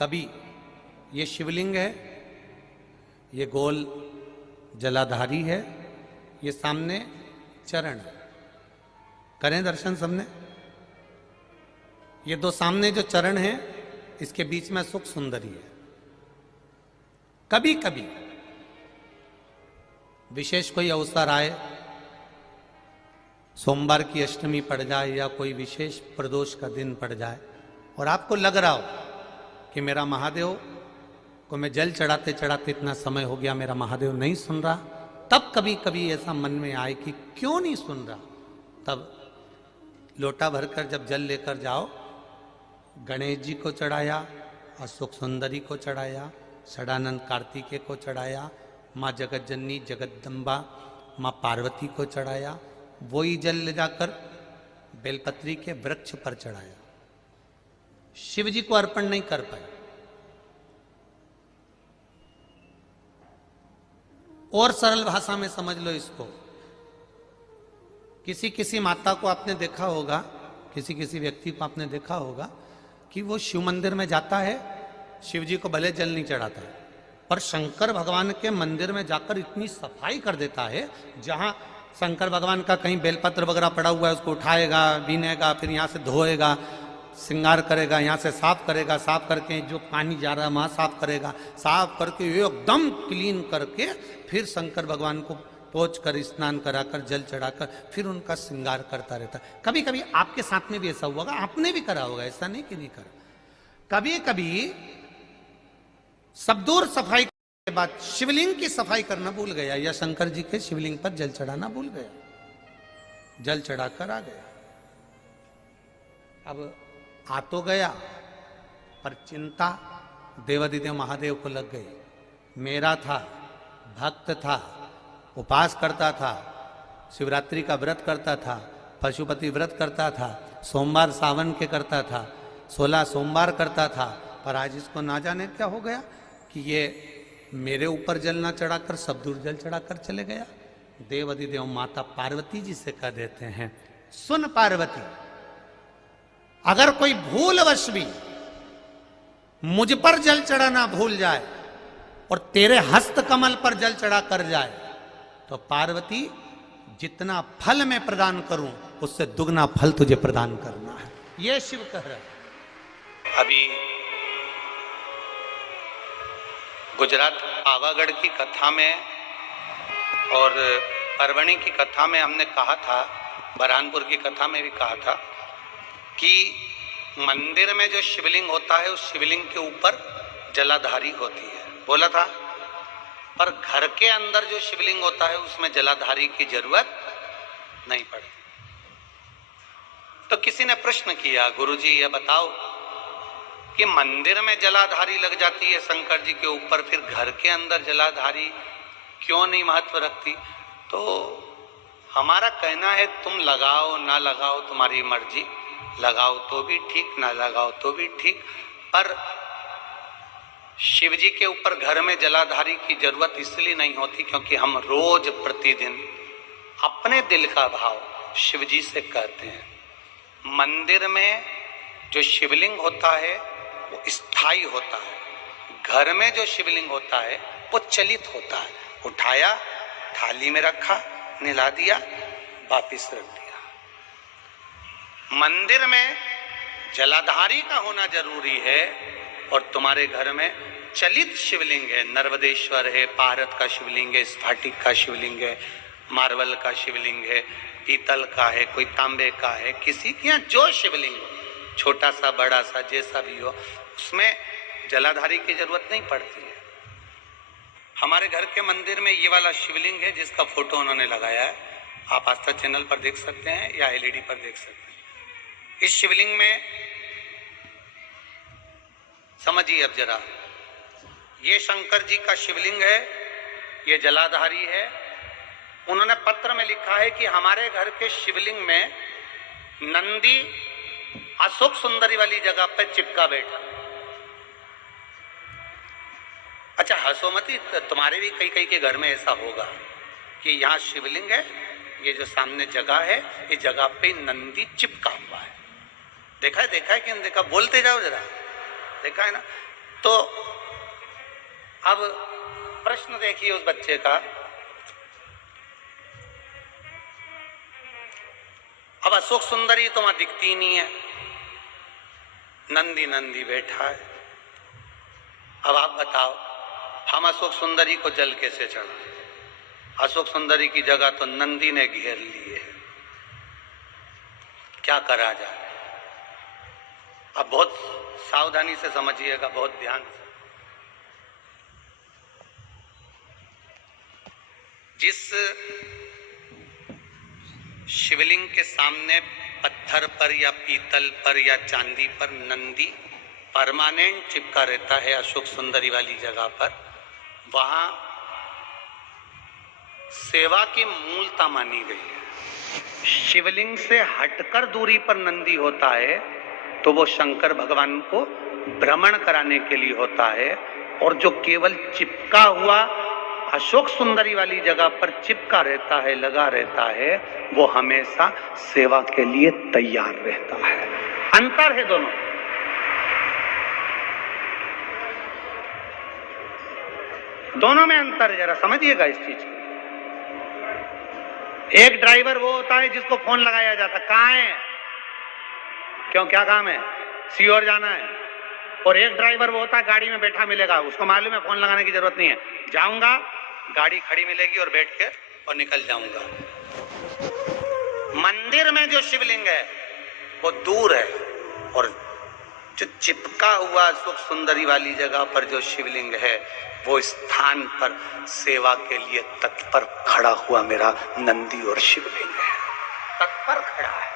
कभी ये शिवलिंग है, ये गोल जलाधारी है, ये सामने चरण है। करें दर्शन सबने। ये दो सामने जो चरण हैं, इसके बीच में सुख सुंदरी है। कभी कभी विशेष कोई अवसर आए, सोमवार की अष्टमी पड़ जाए या कोई विशेष प्रदोष का दिन पड़ जाए और आपको लग रहा हो कि मेरा महादेव को मैं जल चढ़ाते चढ़ाते इतना समय हो गया, मेरा महादेव नहीं सुन रहा, तब कभी कभी ऐसा मन में आए कि क्यों नहीं सुन रहा, तब लोटा भरकर जब जल लेकर जाओ, गणेश जी को चढ़ाया, अशोक सुंदरी को चढ़ाया, षडानंद कार्तिकेय को चढ़ाया, माँ जगत जननी जगदम्बा माँ पार्वती को चढ़ाया, वही जल ले जाकर बेलपत्री के वृक्ष पर चढ़ाया। शिव जी को अर्पण नहीं कर पाए। और सरल भाषा में समझ लो इसको, किसी किसी माता को आपने देखा होगा, किसी किसी व्यक्ति को आपने देखा होगा कि वो शिव मंदिर में जाता है, शिव जी को भले जल नहीं चढ़ाता है, पर शंकर भगवान के मंदिर में जाकर इतनी सफाई कर देता है, जहां शंकर भगवान का कहीं बेलपत्र वगैरह पड़ा हुआ है उसको उठाएगा, बीनेगा, फिर यहाँ से धोएगा, श्रृंगार करेगा, यहाँ से साफ करेगा, साफ करके जो पानी जा रहा है वहाँ साफ करेगा, साफ करके एकदम क्लीन करके फिर शंकर भगवान को पोंछ कर स्नान कराकर जल चढ़ाकर फिर उनका श्रृंगार करता रहता है। कभी कभी आपके साथ में भी ऐसा हुआ होगा, आपने भी करा होगा, ऐसा नहीं कि नहीं करा। कभी कभी सब दूर सफाई के बाद शिवलिंग की सफाई करना भूल गया या शंकर जी के शिवलिंग पर जल चढ़ाना भूल गया, जल चढ़ाकर आ गया। अब आ तो गया, पर चिंता देवाधिदेव महादेव को लग गई। मेरा था, भक्त था, उपास करता था, शिवरात्रि का व्रत करता था, पशुपति व्रत करता था, सोमवार सावन के करता था, 16 सोमवार करता था, पर आज इसको ना जाने क्या हो गया कि ये मेरे ऊपर जल ना चढ़ाकर सब दूर जल चढ़ाकर चले गया। देवाधिदेव माता पार्वती जी से कह देते हैं, सुन पार्वती, अगर कोई भूलवश भी मुझ पर जल चढ़ाना भूल जाए और तेरे हस्त कमल पर जल चढ़ा कर जाए, तो पार्वती जितना फल मैं प्रदान करूं उससे दुगना फल तुझे प्रदान करना है। यह शिव कह रहा है। अभी गुजरात पावागढ़ की कथा में और परवणी की कथा में हमने कहा था, बरहानपुर की कथा में भी कहा था कि मंदिर में जो शिवलिंग होता है उस शिवलिंग के ऊपर जलाधारी होती है, बोला था। पर घर के अंदर जो शिवलिंग होता है उसमें जलाधारी की जरूरत नहीं पड़ती। तो किसी ने प्रश्न किया, गुरुजी ये बताओ कि मंदिर में जलाधारी लग जाती है शंकर जी के ऊपर, फिर घर के अंदर जलाधारी क्यों नहीं महत्व रखती? तो हमारा कहना है तुम लगाओ ना लगाओ तुम्हारी मर्जी, लगाओ तो भी ठीक, ना लगाओ तो भी ठीक, पर शिव जी के ऊपर घर में जलाधारी की जरूरत इसलिए नहीं होती क्योंकि हम रोज प्रतिदिन अपने दिल का भाव शिव जी से कहते हैं। मंदिर में जो शिवलिंग होता है वो स्थायी होता है, घर में जो शिवलिंग होता है वो चलित होता है। उठाया, थाली में रखा, निला दिया, वापिस रख दिया। मंदिर में जलाधारी का होना जरूरी है और तुम्हारे घर में चलित शिवलिंग है, नर्मदेश्वर है, पारत का शिवलिंग है, स्फाटिक का शिवलिंग है, मार्बल का शिवलिंग है, पीतल का है, कोई तांबे का है, किसी के यहाँ जो शिवलिंग हो, छोटा सा बड़ा सा जैसा भी हो, उसमें जलाधारी की जरूरत नहीं पड़ती है। हमारे घर के मंदिर में ये वाला शिवलिंग है जिसका फोटो उन्होंने लगाया है, आप आस्था चैनल पर देख सकते हैं या एलईडी पर देख सकते हैं। इस शिवलिंग में समझिए अब जरा, ये शंकर जी का शिवलिंग है, ये जलाधारी है। उन्होंने पत्र में लिखा है कि हमारे घर के शिवलिंग में नंदी अशोक सुंदरी वाली जगह पर चिपका बैठा। अच्छा हंसो मत, तुम्हारे भी कई कई के घर में ऐसा होगा कि यहाँ शिवलिंग है, ये जो सामने जगह है, ये जगह पे नंदी चिपका हुआ है। देखा है कि नहीं देखा? बोलते जाओ जरा, देखा है ना? तो अब प्रश्न देखिए उस बच्चे का। अब अशोक सुंदरी तो वहां दिखती नहीं है, नंदी नंदी बैठा है। अब आप बताओ, हम अशोक सुंदरी को जल कैसे चढ़ाएं? अशोक सुंदरी की जगह तो नंदी ने घेर ली है, क्या करा जाए? अब बहुत सावधानी से समझिएगा, बहुत ध्यान से। जिस शिवलिंग के सामने पत्थर पर या पीतल पर या चांदी पर नंदी परमानेंट चिपका रहता है अशोक सुंदरी वाली जगह पर, वहां सेवा की मूलता मानी गई है। शिवलिंग से हटकर दूरी पर नंदी होता है तो वो शंकर भगवान को भ्रमण कराने के लिए होता है, और जो केवल चिपका हुआ अशोक सुंदरी वाली जगह पर चिपका रहता है, लगा रहता है, वो हमेशा सेवा के लिए तैयार रहता है। अंतर है दोनों। दोनों में अंतर है, जरा समझिएगा इस चीज को। एक ड्राइवर वो होता है जिसको फोन लगाया जाता, कहां है, क्यों, क्या काम है, सीओर जाना है। और एक ड्राइवर वो होता है गाड़ी में बैठा मिलेगा, उसको मालूम है फोन लगाने की जरूरत नहीं है, जाऊंगा गाड़ी खड़ी मिलेगी और बैठ के और निकल जाऊंगा। मंदिर में जो शिवलिंग है वो दूर है, और जो चिपका हुआ अशोक सुंदरी वाली जगह पर जो शिवलिंग है वो स्थान पर सेवा के लिए तत्पर खड़ा हुआ मेरा नंदी और शिवलिंग है, तत्पर खड़ा है।